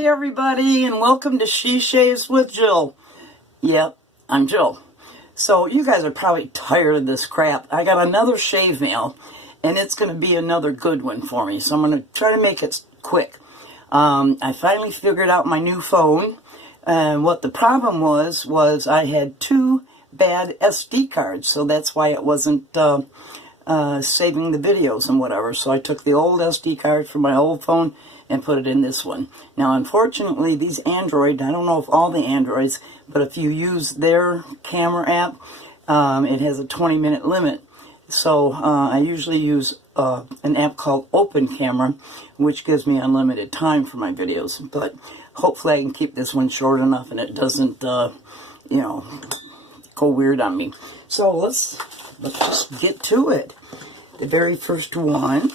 Everybody, and welcome to She Shaves with Jill. Yep, I'm Jill. So you guys are probably tired of this crap. I got another shave mail, and it's going to be another good one for me. So I'm going to try to make it quick. I finally figured out my new phone, and what the problem was I had two bad SD cards, so that's why it wasn't saving the videos and whatever. So I took the old SD card from my old phone and put it in this one. Now, unfortunately, these Android, I don't know if all the Androids, but if you use their camera app, it has a 20-minute limit. So I usually use an app called Open Camera, which gives me unlimited time for my videos. But hopefully I can keep this one short enough and it doesn't, you know, go weird on me. So let's just get to it. The very first one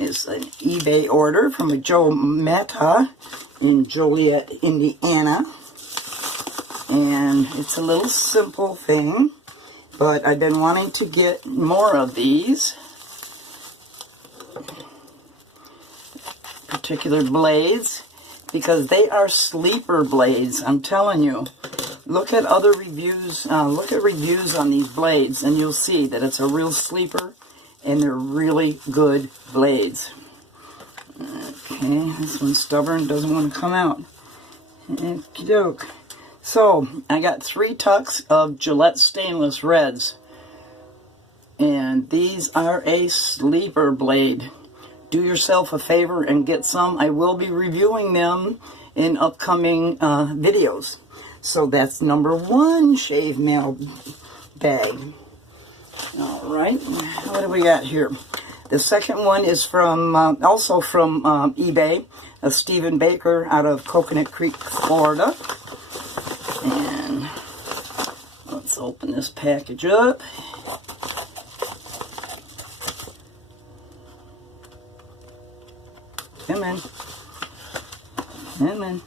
is an eBay order from a Joe Mata in Joliet, Indiana. And it's a little simple thing, but I've been wanting to get more of these particular blades because they are sleeper blades. I'm telling you, look at other reviews, look at reviews on these blades, and you'll see that it's a real sleeper. And they're really good blades. Okay, this one's stubborn, doesn't want to come out. Okie doke. So, I got 3 tucks of Gillette stainless reds. And these are a sleeper blade. Do yourself a favor and get some. I will be reviewing them in upcoming videos. So that's number 1 shave mail bag. Alright, what do we got here? The second one is from, also from eBay, of Stephen Baker out of Coconut Creek, Florida. And let's open this package up. Come in. Come in.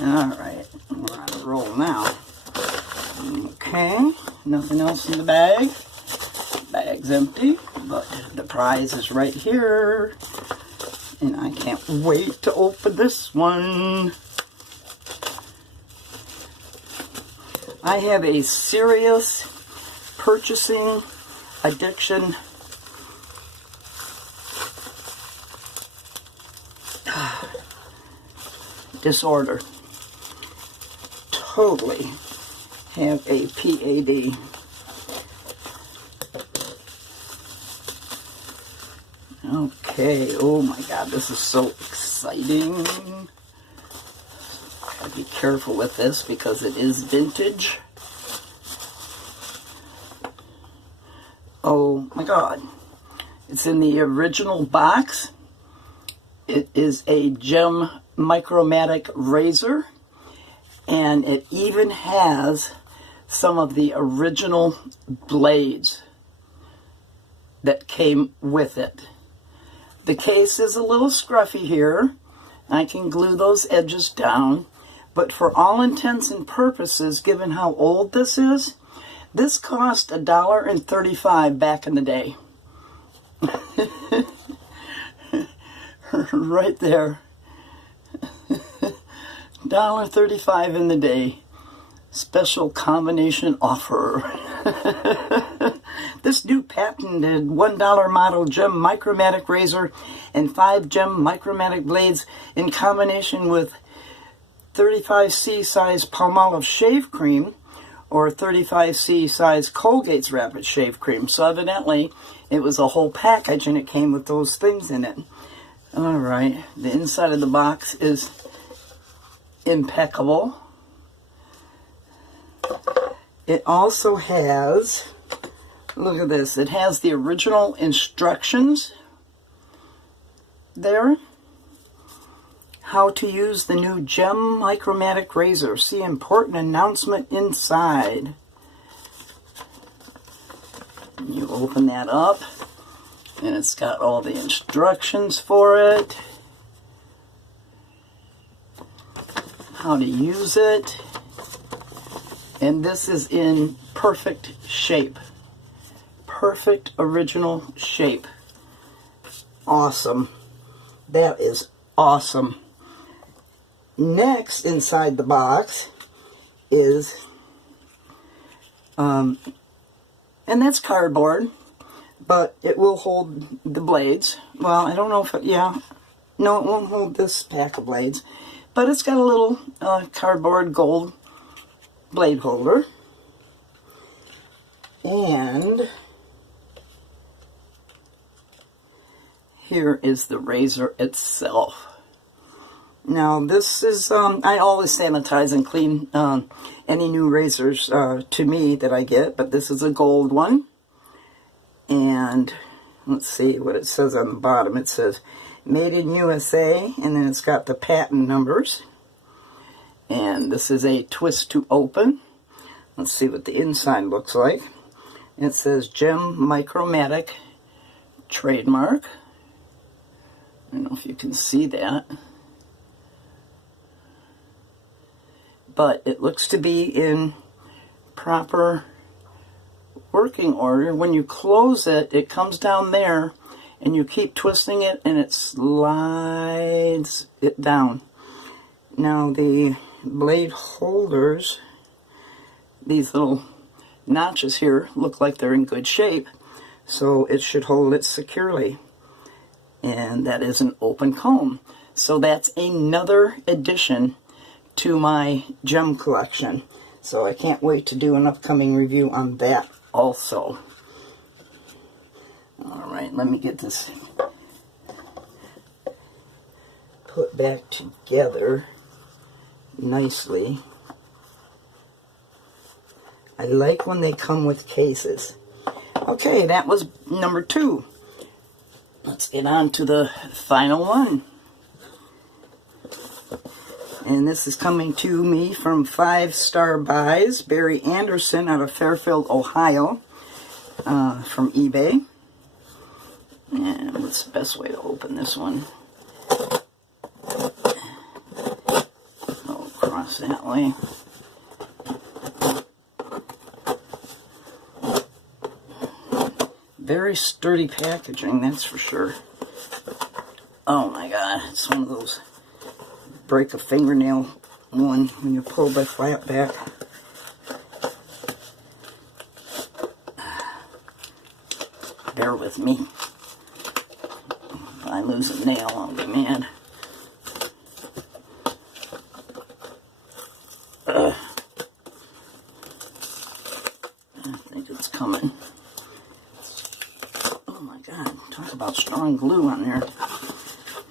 Alright, we're on a roll now. Okay, nothing else in the bag. Bag's empty, but the prize is right here. And I can't wait to open this one. I have a serious purchasing addiction disorder. Totally have a PAD. Okay, oh my God, this is so exciting. Gotta be careful with this because it is vintage. Oh my God, it's in the original box. It is a gem Micromatic razor, and it even has some of the original blades that came with it. The case is a little scruffy here. I can glue those edges down, but for all intents and purposes, given how old this is, this cost $1.35 back in the day. Right there. $1.35 in the day. Special combination offer. This new patented $1 model gem Micromatic razor and 5 gem Micromatic blades in combination with 35C size Palmolive shave cream or 35C size Colgate's Rapid Shave Cream. So evidently it was a whole package and it came with those things in it. Alright, the inside of the box is impeccable. It also has, Look at this. It has the original instructions there. How to use the new Gem Micromatic razor. See important announcement inside. You open that up, and it's got all the instructions for it. How to use it. And this is in perfect shape. Perfect original shape. Awesome. That is awesome. Next, inside the box is, and that's cardboard, but it will hold the blades. Well, I don't know if it, yeah, no, it won't hold this pack of blades, but it's got a little cardboard gold blade holder. And here is the razor itself. Now this is, I always sanitize and clean any new razors to me that I get, but this is a gold one. And let's see what it says on the bottom. It says made in USA, and then it's got the patent numbers. And this is a twist to open. Let's see what the inside looks like. It says Gem Micromatic trademark. I don't know if you can see that. But it looks to be in proper working order. When you close it, it comes down there, and you keep twisting it, and it slides it down. Now the blade holders, these little notches here, look like they're in good shape, so it should hold it securely. And that is an open comb. So that's another addition to my gem collection. So I can't wait to do an upcoming review on that also. Alright, let me get this put back together nicely. I like when they come with cases. Okay, that was number 2. Let's get on to the final one. And this is coming to me from 5 Star Buys, Barry Anderson out of Fairfield, Ohio, from eBay. And what's the best way to open this one? Go across that way. Very sturdy packaging, that's for sure. Oh my god, it's one of those break a fingernail one when you pull the flap back. Bear with me. If I lose a nail, I'll be mad. I think it's coming. Oh my god, talk about strong glue on there.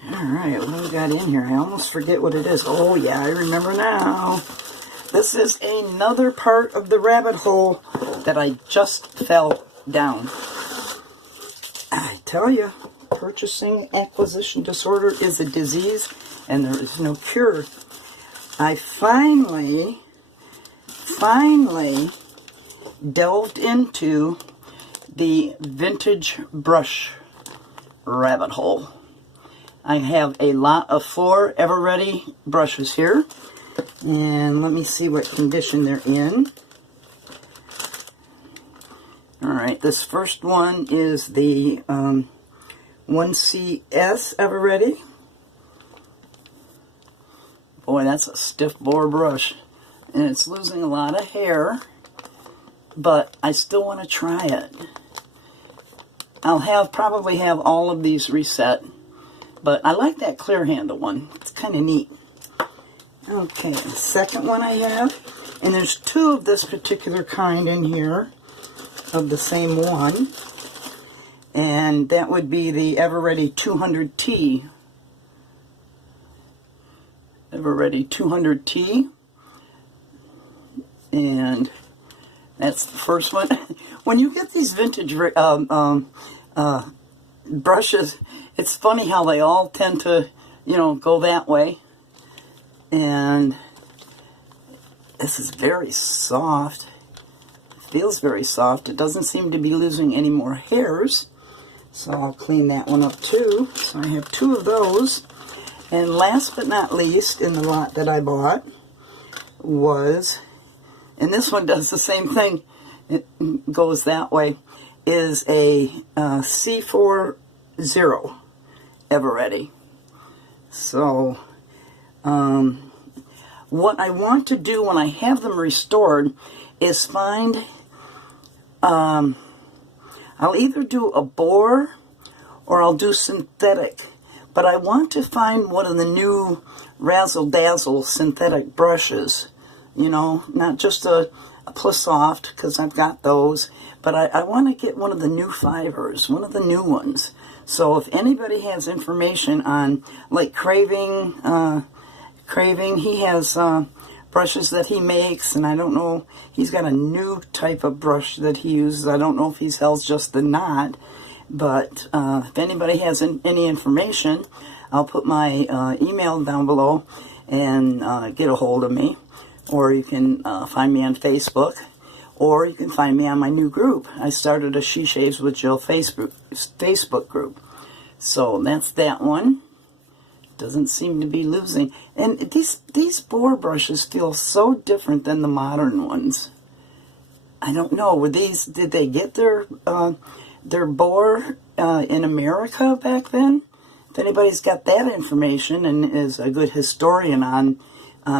Alright, what do we got in here? I almost forget what it is. Oh yeah, I remember now. This is another part of the rabbit hole that I just fell down. I tell you, purchasing acquisition disorder is a disease and there is no cure. I finally delved into the vintage brush rabbit hole. I have a lot of 4 ever-ready brushes here, and let me see what condition they're in. Alright, this first one is the 1CS ever-ready. Boy, that's a stiff bore brush, and it's losing a lot of hair, but I still want to try it. I'll probably have all of these reset. But I like that clear handle one. It's kind of neat. Okay, the second one I have, and there's 2 of this particular kind in here, of the same one. And that would be the Ever-Ready 200T. Ever-Ready 200T. And That's the first one. When you get these vintage brushes, it's funny how they all tend to, go that way. And this is very soft. It feels very soft. It doesn't seem to be losing any more hairs. So I'll clean that one up too. So I have 2 of those. And last but not least, in the lot that I bought was, and this one does the same thing, it goes that way, is a C40 Ever-Ready. So, what I want to do when I have them restored is find, I'll either do a bore or I'll do synthetic. But I want to find one of the new Razzle Dazzle synthetic brushes. Not just a Plus Soft, because I've got those. But I want to get one of the new fibers, one of the new ones. So if anybody has information on, like Craving, he has brushes that he makes, and I don't know, he's got a new type of brush that he uses. I don't know if he sells just the knot. But if anybody has any information, I'll put my email down below and get a hold of me. Or you can find me on Facebook. Or you can find me on my new group. I started a She Shaves with Jill Facebook group. So that's that one. Doesn't seem to be losing. And these bore brushes feel so different than the modern ones. I don't know. Did they get their bore in America back then? If anybody's got that information and is a good historian on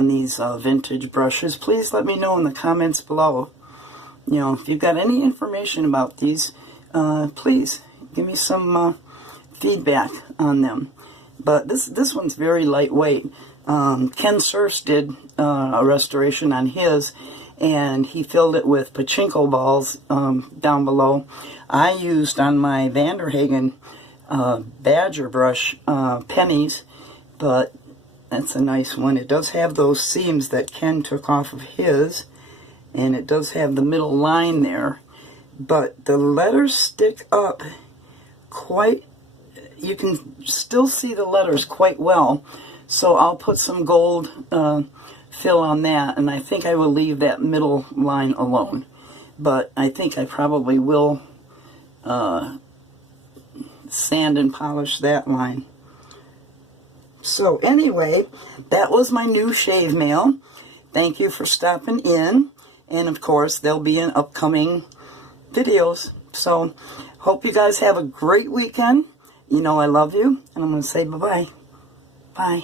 these vintage brushes, please let me know in the comments below. If you've got any information about these, please give me some feedback on them. But this one's very lightweight. Ken Surse did a restoration on his, and he filled it with pachinko balls down below. I used on my Vanderhagen Badger brush pennies, but that's a nice one. It does have those seams that Ken took off of his, and it does have the middle line there, but the letters stick up quite, you can still see the letters quite well. So I'll put some gold fill on that, and I think I will leave that middle line alone. But I think I probably will sand and polish that line. So anyway, that was my new shave mail. Thank you for stopping in. And of course, there'll be in upcoming videos. So hope you guys have a great weekend. I love you. And I'm going to say bye-bye. Bye.